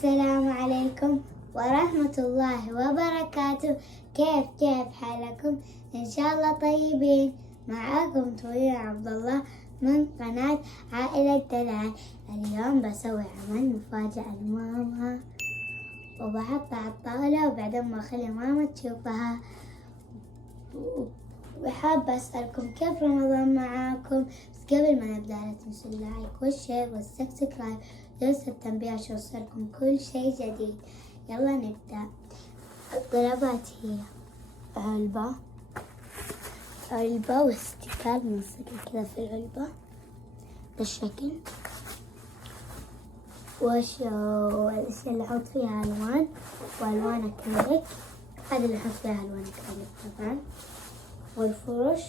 السلام عليكم ورحمة الله وبركاته. كيف حالكم؟ إن شاء الله طيبين. معاكم تويا عبد الله من قناة عائلة دلال. اليوم بسوي عمل مفاجأة لماما وبحطها على الطاولة وبعدين ما أخلي ماما تشوفها. وحابة أسألكم كيف رمضان معاكم؟ بس قبل ما نبدأ لا تنسوا اللايك والشير والسبسكرايب وجرس التنبيه عشان يوصلكم كل شيء جديد. يلا نبدأ. الطلبات هي علبة واستيكار نلصق كذا في العلبة بالشكل، والأشياء اللي أحط فيها ألوان وألوان أكريليك، هذا اللي أحط فيها ألوان أكريليك طبعا، والفرش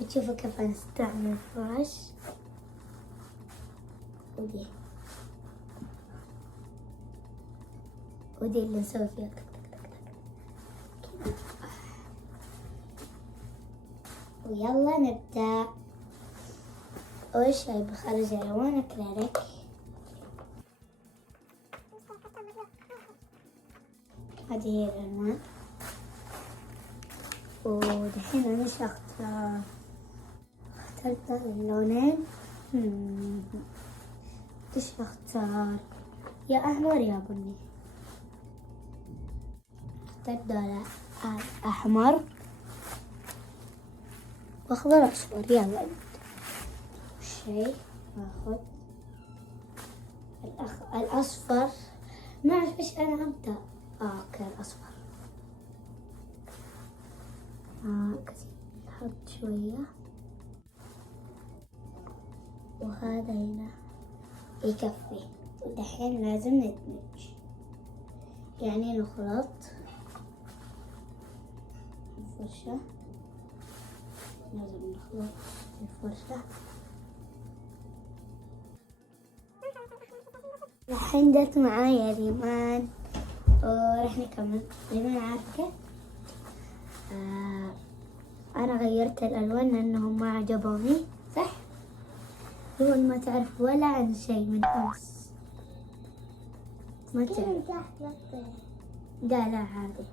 بتشوفوا كيف أنا استعمل الفرش. ودي اللي نسوي فيها كذا. ويلا نبدأ. أول شي بخرج ألوان أكريليك، هذه هي الألوان. ودحين أنا إيش أختار؟ اخترت اللونين. إيش أختار؟ يا أحمر يا بني. اخترت دول أحمر وأخضر أصفر. يلا شيء أخذ الأصفر. ما أعرف إيش أنا أبدأ. أوكي الأصفر. نحط شوية وهذا هنا يكفي. ودحين لازم ندمج، يعني نخلط الفرشة. لازم نخلط الفرشة. الحين جت معايا ريمان ورح نكمل. ريمان عارفة أنا غيرت الألوان لأنهم ما عجبوني، صح؟ ريمان ما تعرف ولا عن شيء من أمس، ما تعرف. لا عادي.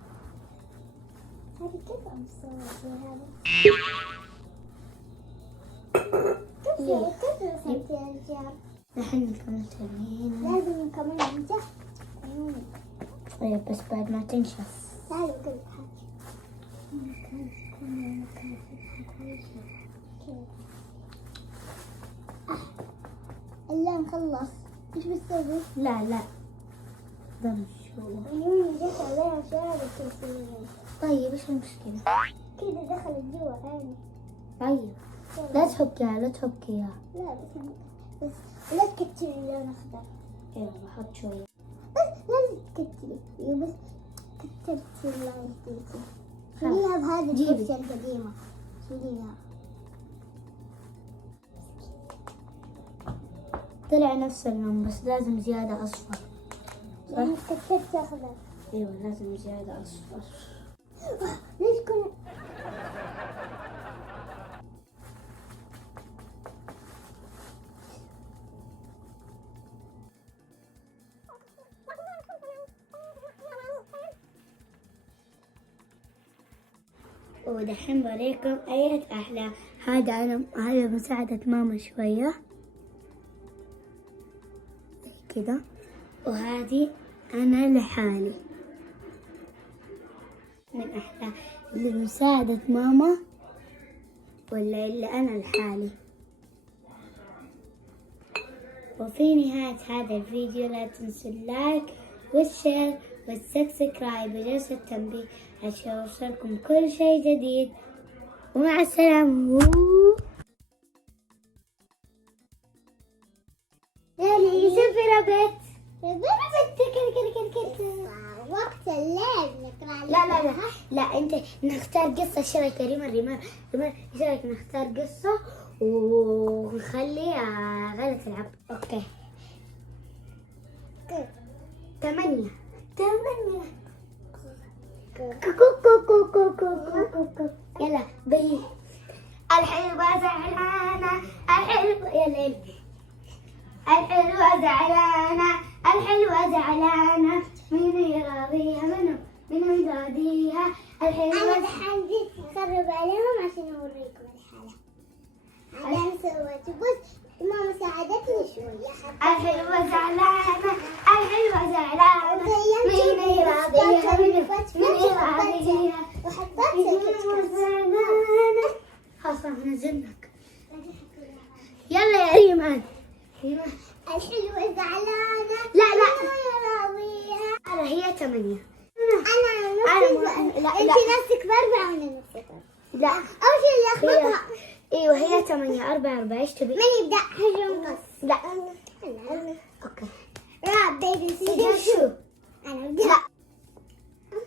هذه كيف أمسوها هذا؟ كيف رسمتي الرجال؟ نحن نكمل تلميذ. لازم نكمل الرجال. طيب بس بعد ما تنشف. تعالوا قل حاجة. إلا نخلص. إيش بتسوي؟ لا ضم شو. اليوم جت عليها شارع الكرسي. طيب إيش المشكلة؟ كذا دخلت جوا عيني. طيب لا تحكيها. لا بس لا تكتري اللون أخضر. يلا بحط شوية. بس لا تكتري. بس كترتي اللون جديد. شيليها بهذه الفرشة القديمة. شيليها. طلع نفس اللون بس لازم زيادة أصفر. يعني كترت أخضر. أيوة لازم زيادة أصفر. ليش كل ودحين بريكم أية أحلى. هذا مساعدة ماما شوية كده، وهذه أنا لحالي. من أحلى اللي مساعدة ماما ولا اللي أنا لحالي. وفي نهاية هذا الفيديو لا تنسوا اللايك والشير والسبسكرايب وجرس التنبيه عشان يوصلكم كل شيء جديد. ومع السلامة. يلي سفر بيت وقت الليل نقرأ. لا انت نختار قصة. ايش رايك ريمان ايش رايك نختار قصة ونخلي غالة تلعب؟ اوكي 8 كوكو. يلا الحلوة زعلانة الحلوة. يلا الحلوة زعلانة الحلوة زعلانة مين يراضيها منو يراضيها الحلوة. أنا دحين جيت أخرب عليهم عشان أوريكم الحالة. أنا سويت بص ماما ساعدتني شوية. الحلوة زعلانة الحلوة زعلانة مين يراضيها منو يراضيها وحطيت زعلانة. خلاص نزلناك. يلا يا ريمان. الحلوة زعلانة لا راضيها. أنا هي 8. أنا لا أنت نفسك ب4 وأنا نفسك. لا أول شيء لخبطها. ايوه هي 8 4 ايش تبي؟ من يبدأ حجر قص؟ لا اوكي. راب بيبي سيدي شو؟ أنا لا.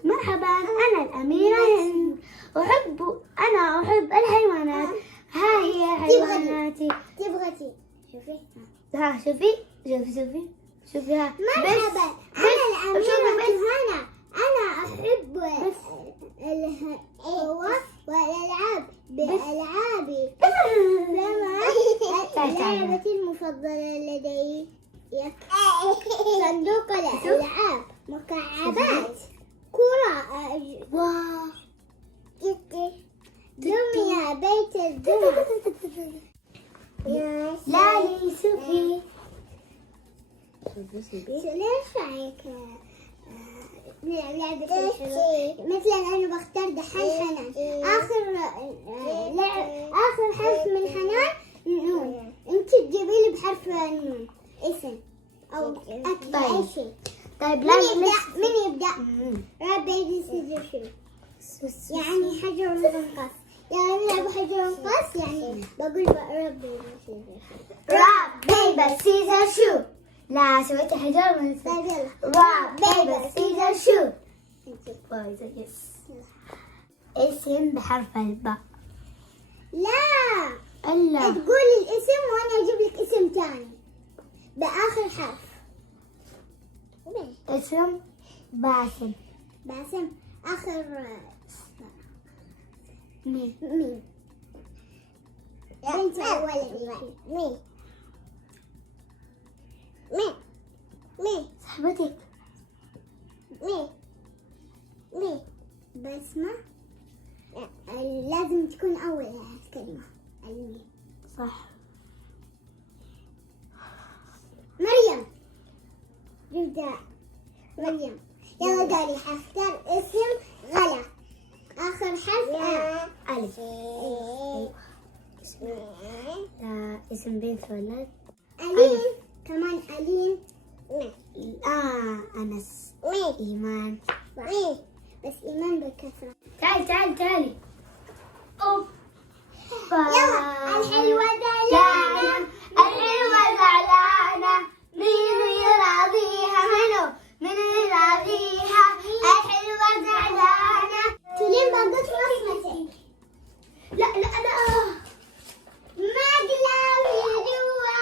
مرحبا أنا الأميرة هند. أنا أحب الحيوانات. ها هي حيواناتي. تبغتي شوفي ها شوفي ها. مرحبا أنا الأميرة هنا. أنا أحب القوة والألعاب بألعابي. لعبتي المفضلة لدي صندوق الألعاب، مكعبات، كرة، دمية، بيت الدمى. لالي سوفي. ليش رايك نلعب لعبة مثلا أنا بختار دحين حنان. آخر حرف من حنان نون. أنت تجيبي لي بحرف النون اسم أو أكل أي شيء. طيب من يبدأ؟ راب بيبي سيزر شو يعني حجر ونقص. يعني نلعب حجر ونقص يعني بقول راب بيبي سيزر شو. راب بيبي سيزر شو. لا سويت حجر من طيب يلا. راب بيبي سيزر شو. يس. اسم بحرف الباء. لا الا تقولي الاسم وانا اجيب لك اسم ثاني باخر حرف. اسم باسم. باسم اخر مين؟ بنت ولد. مين صاحبتك. بسمة. لازم تكون أول كلمة. صح. مريم. نبدأ مريم. يلا داري حختار اسم غلا. آخر حرف ألف. لا اسم بنت ولد. ألين. كمان ألين. أنس. إيمان. بس إيمان بالكسرة. تعالي. يلا الحلوة زعلانة الحلوة زعلانة مين يراضيها منو يراضيها الحلوة زعلانة. تلين بقص رسمتك. لا ما قلاوي جوا.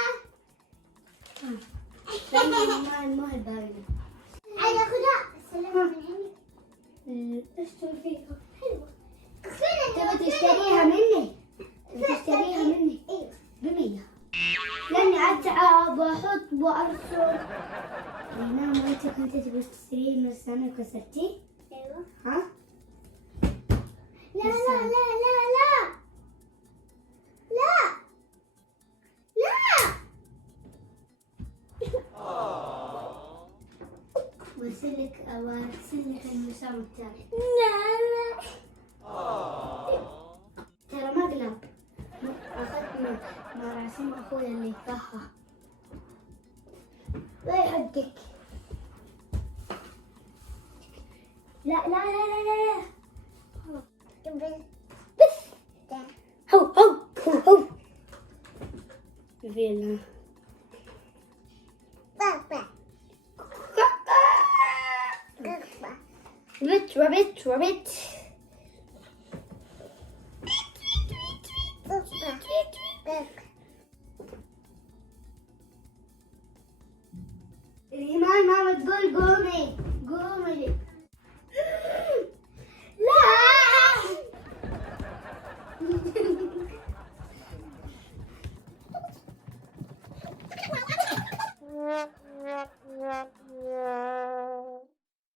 ما الباردة. على خداع السلامة من عندك. ايش تسوي فيها؟ حلوة. تبي تشتريها مني ايوه ب100 لاني اتعب واحط وارسل. نعم وانت كنت تبي تشتريه من السنة وكسرتيه؟ ايوه. ها؟ لا وارسلك المسام التالي. لا ترى مقلب اخذت مراسم اخويا اللي كفاها. لا يحدك. لا هو فيلا rabbit. الإيمان ماما تقول قومي.